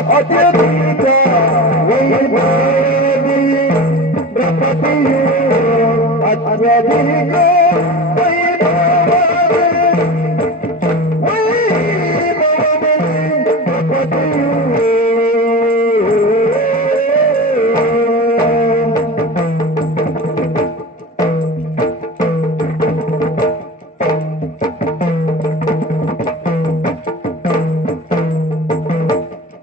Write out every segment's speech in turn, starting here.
ಅತ್ಯಧಿಕ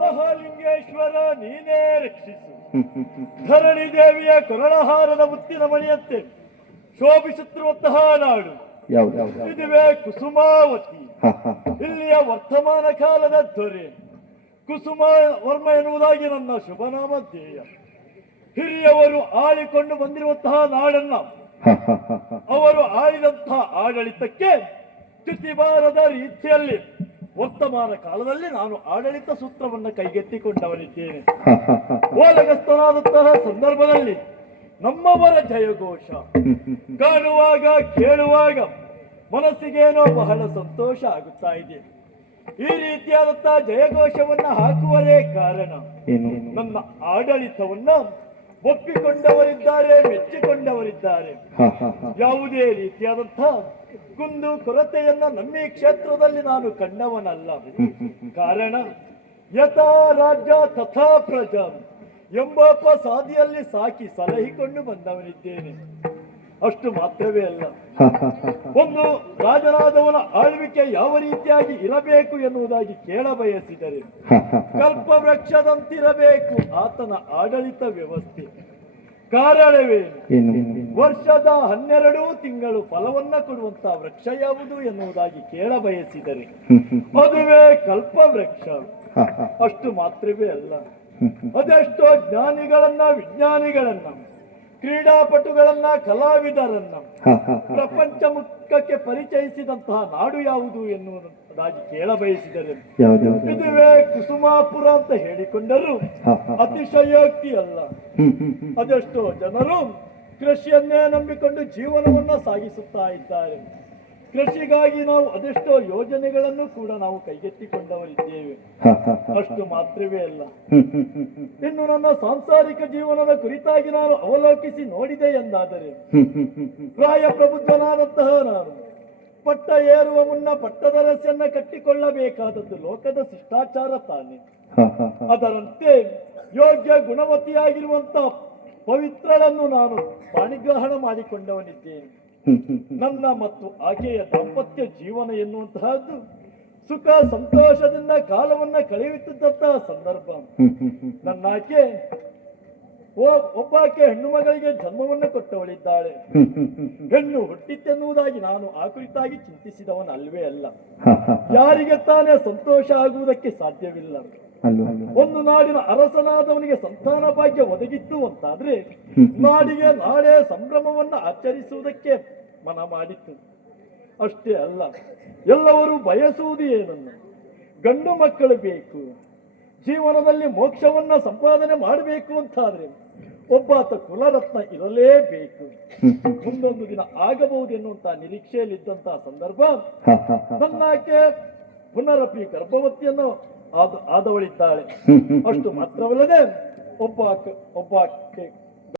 ಮಹಾಲಿಂಗೇಶ್ವರ ನೀನೇ ರಕ್ಷಿಸು. ಧರಣಿ ದೇವಿಯ ಕೊರಳಹಾರದ ಮುತ್ತಿನ ಮಣಿಯಂತೆ ಶೋಭಿಸುತ್ತಿರುವಂತಹ ನಾಡು. ಇದುವೇ ಕುಸುಮಾವತಿ. ಇಲ್ಲಿಯ ವರ್ತಮಾನ ಕಾಲದ ದೊರೆ. ಕುಸುಮ ವರ್ಮ ಎನ್ನುವುದಾಗಿ ನನ್ನ ಶುಭನಾಮ ಧ್ಯೇಯ. ಹಿರಿಯವರು ಆಳಿಕೊಂಡು ಬಂದಿರುವಂತಹ ನಾಡನ್ನ ಅವರು ಆಳಿದಂತಹ ಆಡಳಿತಕ್ಕೆ ಚ್ಯುತಿಬಾರದ ರೀತಿಯಲ್ಲಿ ವರ್ತಮಾನ ಕಾಲದಲ್ಲಿ ನಾನು ಆಡಳಿತ ಸೂತ್ರವನ್ನು ಕೈಗೆತ್ತಿಕೊಂಡವನಿದ್ದೇನೆ. ಓಲಗಸ್ತನಾದಂತಹ ಸಂದರ್ಭದಲ್ಲಿ ನಮ್ಮವರ ಜಯಘೋಷ. ಕಾಣುವಾಗ ಕೇಳುವಾಗ ಮನಸ್ಸಿಗೇನೋ ಬಹಳ ಸಂತೋಷ ಆಗುತ್ತಾ ಇದೆ. ಈ ರೀತಿಯಾದಂತಹ ಜಯಘೋಷವನ್ನ ಹಾಕುವರೇ ಕಾರಣ ನಮ್ಮ ಆಡಳಿತವನ್ನ ಒಪ್ಪಿಕೊಂಡವರಿದ್ದಾರೆ ಮೆಚ್ಚಿಕೊಂಡವರಿದ್ದಾರೆ. ಯಾವುದೇ ರೀತಿಯಾದಂತಹ ಕುಂದು ಕೊರತೆಯನ್ನ ನಮ್ಮ ಈ ಕ್ಷೇತ್ರದಲ್ಲಿ ನಾನು ಕಂಡವನಲ್ಲ. ಕಾರಣ ಯಥಾ ರಾಜ್ಯ ತಥಾ ಪ್ರಜಾ ಎಂಬ ಸಾದಿಯಲ್ಲಿ ಸಾಕಿ ಸಲಹಿಕೊಂಡು ಬಂದವನಿದ್ದೇನೆ ಅಷ್ಟು ಮಾತ್ರವೇ ಅಲ್ಲ. ಒಂದು ರಾಜನಾದವನ ಆಳ್ವಿಕೆ ಯಾವ ರೀತಿಯಾಗಿ ಇರಬೇಕು ಎನ್ನುವುದಾಗಿ ಕೇಳ ಬಯಸಿದರೆ ಕಲ್ಪವೃಕ್ಷದಂತಿರಬೇಕು ಆತನ ಆಡಳಿತ ವ್ಯವಸ್ಥೆ. ಕಾರಣವೇ? ವರ್ಷದ ಹನ್ನೆರಡು ತಿಂಗಳು ಫಲವನ್ನ ಕೊಡುವಂತಹ ವೃಕ್ಷ ಯಾವುದು ಎನ್ನುವುದಾಗಿ ಕೇಳ ಬಯಸಿದರೆ ಅದುವೇ ಕಲ್ಪವೃಕ್ಷ. ಅಷ್ಟು ಮಾತ್ರವೇ ಅಲ್ಲ. ಅದೆಷ್ಟೋ ಜ್ಞಾನಿಗಳನ್ನ ವಿಜ್ಞಾನಿಗಳನ್ನ ಕ್ರೀಡಾಪಟುಗಳನ್ನ ಕಲಾವಿದರನ್ನ ಪ್ರಪಂಚ ಮುಖಕ್ಕೆ ಪರಿಚಯಿಸಿದಂತಹ ನಾಡು ಯಾವುದು ಎನ್ನುವುದಾಗಿ ಕೇಳ ಬಯಸಿದರೆ ಯಾವ್ದು ಇದುವೇ ಕುಸುಮಾಪುರ ಅಂತ ಹೇಳಿಕೊಂಡರು. ಅತಿಶಯೋಕ್ತಿ ಅಲ್ಲ. ಅದೆಷ್ಟೋ ಜನರು ಕೃಷಿಯನ್ನೇ ನಂಬಿಕೊಂಡು ಜೀವನವನ್ನ ಸಾಗಿಸುತ್ತಾ ಇದ್ದಾರೆ. ಕೃಷಿಗಾಗಿ ನಾವು ಅದೆಷ್ಟೋ ಯೋಜನೆಗಳನ್ನು ಕೂಡ ನಾವು ಕೈಗೆತ್ತಿಕೊಂಡವರಿದ್ದೇವೆ. ಅಷ್ಟು ಮಾತ್ರವೇ ಅಲ್ಲ. ಇನ್ನು ನನ್ನ ಸಾಂಸಾರಿಕ ಜೀವನದ ಕುರಿತಾಗಿ ನಾನು ಅವಲೋಕಿಸಿ ನೋಡಿದೆ ಎಂದಾದರೆ ಪ್ರಾಯ ಪ್ರಬುದ್ಧನಾದಂತಹ ನಾನು ಪಟ್ಟ ಏರುವ ಮುನ್ನ ಪಟ್ಟದ ರಸೆಯನ್ನ ಕಟ್ಟಿಕೊಳ್ಳಬೇಕಾದದ್ದು ಲೋಕದ ಶಿಷ್ಟಾಚಾರ ತಾನೆ. ಅದರಂತೆ ಯೋಗ್ಯ ಗುಣವತಿಯಾಗಿರುವಂತಹ ಪವಿತ್ರರನ್ನು ನಾನು ಪಾಣಿಗ್ರಹಣ ಮಾಡಿಕೊಂಡವನಿದ್ದೇನೆ. ನನ್ನ ಮತ್ತು ಆಕೆಯ ದಾಂಪತ್ಯ ಜೀವನ ಎನ್ನುವಂತಹದ್ದು ಸುಖ ಸಂತೋಷದಿಂದ ಕಾಲವನ್ನ ಕಳೆಯುತ್ತಿದ್ದಂತಹ ಸಂದರ್ಭ. ನನ್ನಾಕೆ ಓ- ಒಬ್ಬಾಕೆ ಹೆಣ್ಣು ಮಗಳಿಗೆ ಜನ್ಮವನ್ನು ಕೊಟ್ಟವಳಿದ್ದಾಳೆ. ಹೆಣ್ಣು ಹುಟ್ಟಿತ್ತೆನ್ನುವುದಾಗಿ ನಾನು ಆ ಕುರಿತಾಗಿ ಚಿಂತಿಸಿದವನಲ್ವೇ ಅಲ್ಲ. ಯಾರಿಗೆ ತಾನೇ ಸಂತೋಷ ಆಗುವುದಕ್ಕೆ ಸಾಧ್ಯವಿಲ್ಲ. ಅಲ್ವಾ ಒಂದು ನಾಡಿನ ಅರಸನಾದವನಿಗೆ ಸಂತಾನ ಭಾಗ್ಯ ಒದಗಿತ್ತು ಅಂತಾದ್ರೆ ನಾಡಿಗೆ ನಾಳೆ ಸಂಭ್ರಮವನ್ನ ಆಚರಿಸುವುದಕ್ಕೆ ಮನ ಮಾಡಿತ್ತು ಅಷ್ಟೇ ಅಲ್ಲ ಎಲ್ಲವರು ಬಯಸುವುದು ಏನನ್ನು? ಗಂಡು ಮಕ್ಕಳು ಬೇಕು ಜೀವನದಲ್ಲಿ ಮೋಕ್ಷವನ್ನ ಸಂಪಾದನೆ ಮಾಡಬೇಕು ಅಂತಾದ್ರೆ ಒಬ್ಬಾತ ಕುಲರತ್ನ ಇರಲೇಬೇಕು. ಮುಂದೊಂದು ದಿನ ಆಗಬಹುದು ಎನ್ನುವಂತ ನಿರೀಕ್ಷೆಯಲ್ಲಿದ್ದಂತಹ ಸಂದರ್ಭ ನನ್ನಾಕೆ ಪುನರಪಿ ಗರ್ಭವತಿಯನ್ನು ಆದ ಆದವಳಿದ್ದಾಳೆ. ಅಷ್ಟು ಮಾತ್ರವಲ್ಲದೆ ಒಬ್ಬ ಒಬ್ಬ